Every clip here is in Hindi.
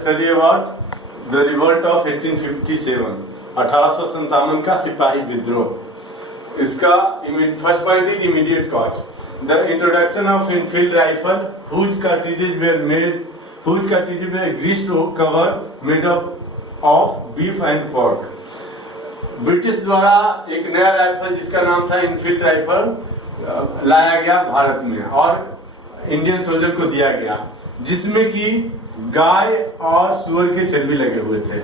study about the revolt of 1857, 1857 का सिपाही विद्रोह। इसका first point is immediate cause, the introduction of Enfield rifle whose cartridges were greased cover made up of beef and pork। British द्वारा एक नया राइफल जिसका नाम था इनफील्ड राइफल लाया गया भारत में और इंडियन सोल्जर को दिया गया, जिसमें कि गाय और सुअर के चर्बी लगे हुए थे।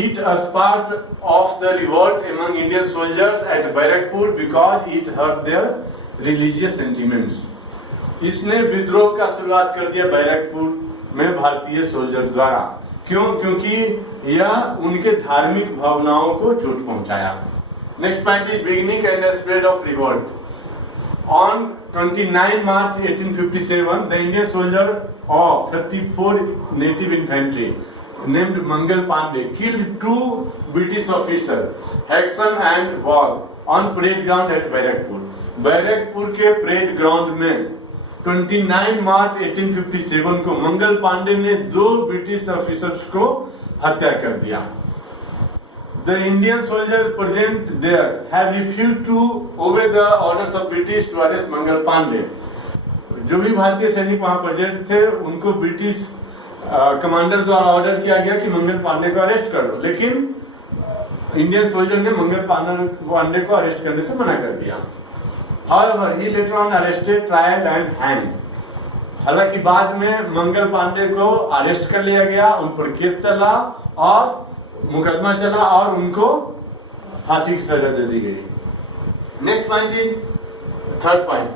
It was part of the revolt among Indian soldiers at Barakpur because it hurt their religious sentiments। इसने विद्रोह का शुरुआत कर दिया बैरकपुर में भारतीय सोल्जर द्वारा। क्यों? क्योंकि यह उनके धार्मिक भावनाओं को चोट पहुंचाया। Next point is beginning and spread of revolt. On 29 March 1857, the Indian soldier of 34 native infantry named Mangal Pandey killed 2 British officers, Hexon and Wall, on parade ground at Barakpur। Barrackpore के परेड ग्राउंड में 29 मार्च 1857 को मंगल पांडे ने 2 ब्रिटिश ऑफिसर्स को हत्या कर दिया। The Indian soldiers present there have refused to obey the orders of British to arrest Mangal Pandey। जो भी भारतीय सैनिक वहां प्रेजेंट थे उनको ब्रिटिश कमांडर द्वारा ऑर्डर किया गया कि मंगल पांडे को अरेस्ट कर लो, लेकिन इंडियन सोल्जर ने मंगल पांडे को अरेस्ट करने से मना कर दिया। However, he later on arrested, tried and hanged। हालांकि बाद में मंगल पांडे को अरेस्ट कर लिया गया, उन पर केस चला और मुकदमा चला और उनको फांसी की सजा दे दी गई। Next point is third point,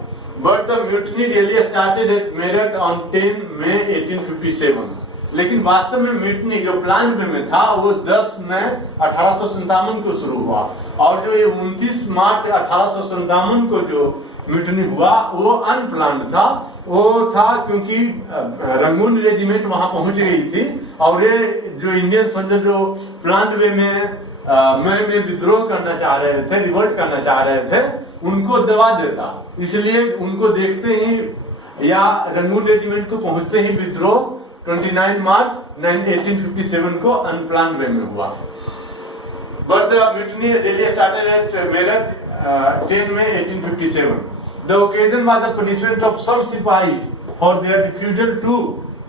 but the mutiny really started at Meerut on 10 मई 1857। लेकिन वास्तव में म्यूटनी जो प्लान में था वो 10 मई 1857 को शुरू हुआ और जो ये 29 मार्च 1857 को जो म्यूटनी हुआ वो अनप्लान्ड था। वो था क्योंकि रंगून रेजिमेंट वहां पहुंच गई थी और ये जो इंडियन सोल्जर जो प्लान वे में विद्रोह करना चाह रहे थे, रिवोल्ट करना चाह रहे थे, उनको दबा देता। इसलिए उनको देखते ही या रंगून रेजिमेंट को पहुंचते ही विद्रोह 29 मार्च 1857 को अनप्लान वे में हुआ। But the mutiny really started at Meerut 10 May 1857। The occasion was the punishment of some Sipahis for their refusal to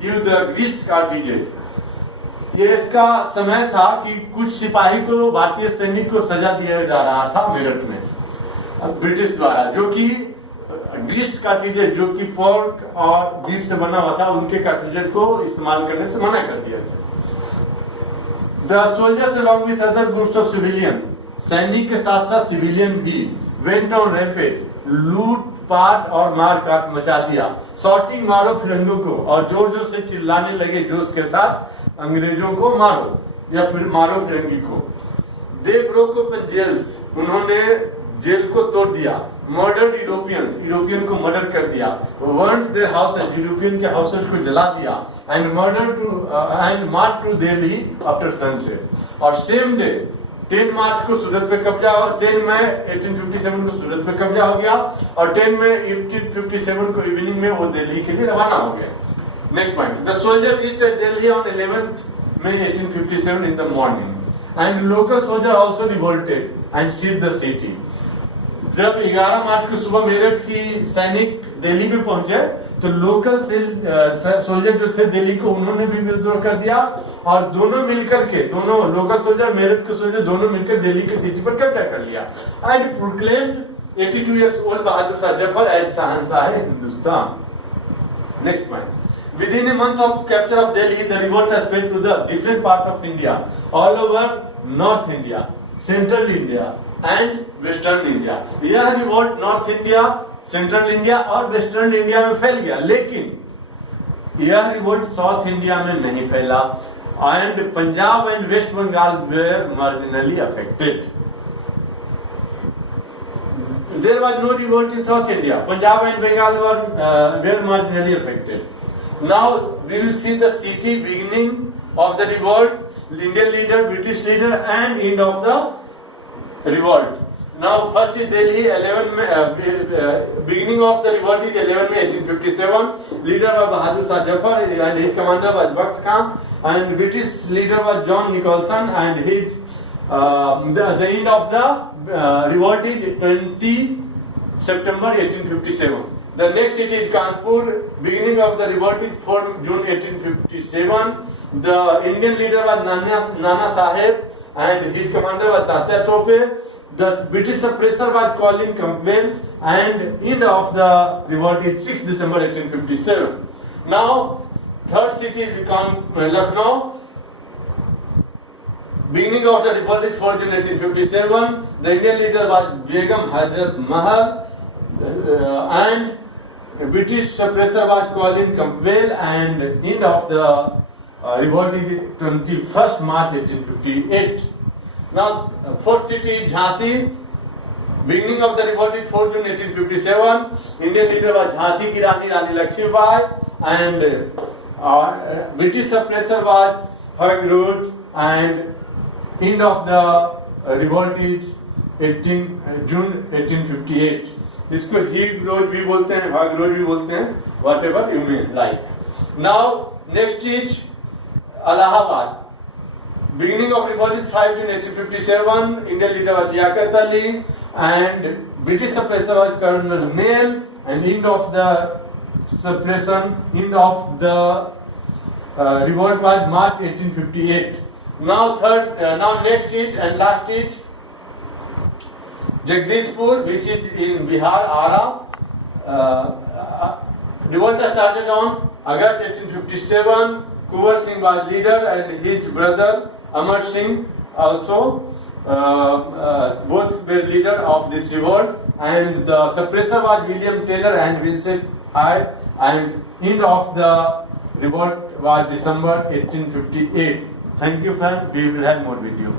use the greased cartridges। ये इसका समय था कि कुछ सिपाही को, भारतीय सैनिक को सजा दिया जा रहा था मेरठ में ब्रिटिश द्वारा, जो कि ग्रीस्ड कार्ट्रिजेज जो कि पोर्क और बीफ से बना हुआ था, उनके कार्ट्रिजेज को इस्तेमाल करने से मना कर दिया था। The soldiers along with other groups of civilian, सैनिक के साथ साथ सिविलियन भी went on rampage, लूट पाट और मार काट मचा दिया। शॉटिंग मारो फिरंगों को और जोर जोर से चिल्लाने लगे जोश के साथ, अंग्रेजों को मारो या फिर मारो फिरंगी को। They broke open jails, उन्होंने जेल को तोड़ दिया। मर्डर्ड यूरोपियंस, यूरोपियन को मर्डर कर दिया। बर्न्ड देयर हाउसेस, यूरोपियन के हाउसेस को जला दिया। And March two Delhi after sunset. और सेम डे 10 मार्च को सूरत पे कब्जा, 10 मई 1857 को सूरत पे कब्जा हो गया और 10 मई 1857 को इवनिंग में वो दिल्ली के लिए रवाना हो गया। Next point, the soldier reached Delhi on 11 May 1857 in the morning and local soldier also revolted and seized the city. जब 11 मार्च को सुबह मेरठ की सैनिक दिल्ली में पहुंचे तो लोकल सोल्जर जो थे दिल्ली को, उन्होंने भी विद्रोह कर दिया और दोनों मिलकर के, दोनों लोकल सोल्जर, मेरठ के सोल्जर, दोनों मिलकर दिल्ली की सिटी पर कब्जा कर लिया। And proclaimed 82 years old Bahadur Shah Zafar as Shahenshah Hindustan. Next point, within a month of capture of Delhi, the revolt has spread to the different part of India, all over North India, Central India and Western India। यह revolt north India, central India और वेस्टर्न इंडिया में फैल गया, लेकिन यह रिवोल्ट साउथ इंडिया में नहीं फैला। And Punjab and West Bengal were marginally affected. There was no revolt in South India. Punjab and Bengal were marginally affected. Now we will see the city beginning of the revolt, Indian leader, British leader, and end of the revolt. Now, first is Delhi, 11 May, beginning of the revolt is 11 May 1857. Leader was Bahadur Shah Zafar and his commander was Bakht Khan, and British leader was John Nicholson, and his the end of the revolt is 20 September 1857. The next city is Kanpur. Beginning of the revolt is 4 June 1857. The Indian leader was Nana Sahib and his commander was Tatya Tope. The British suppressor was Colin Campbell, and end of the revolt is 6 December 1857. Now, third city is Lucknow. Beginning of the revolt is 4 June 1857. The Indian leader was Begum Hazrat Mahal, and British suppressor was Colin Campbell, and end of the revolt is 21st March 1858. Now, fourth city is Jhansi. Beginning of the revolt is 4 June 1857. Indian leader was Jhansi ki Rani Lakshmibai, and British suppressor was Haig Lodge, and end of the revolt is 18 June 1858. इसको हीग रोज भी बोलते हैं, भाग रोज भी बोलते हैं, whatever you may like. Now, next is Allahabad. Beginning of revolt is 5 June 1857. Indian leader was Liaquat Ali, and British suppressor was Colonel Mail, and end of the suppression, end of the revolt was March 1858. Now next is and last is Jagdishpur, which is in Bihar, Ara. Revolt started on August 1857. Kuwar Singh was leader, and his brother Amar Singh also. Both were leader of this revolt, and the suppressor was William Taylor and Vincent Hyde, and end of the revolt was December 1858. Thank you, friend. We will have more video.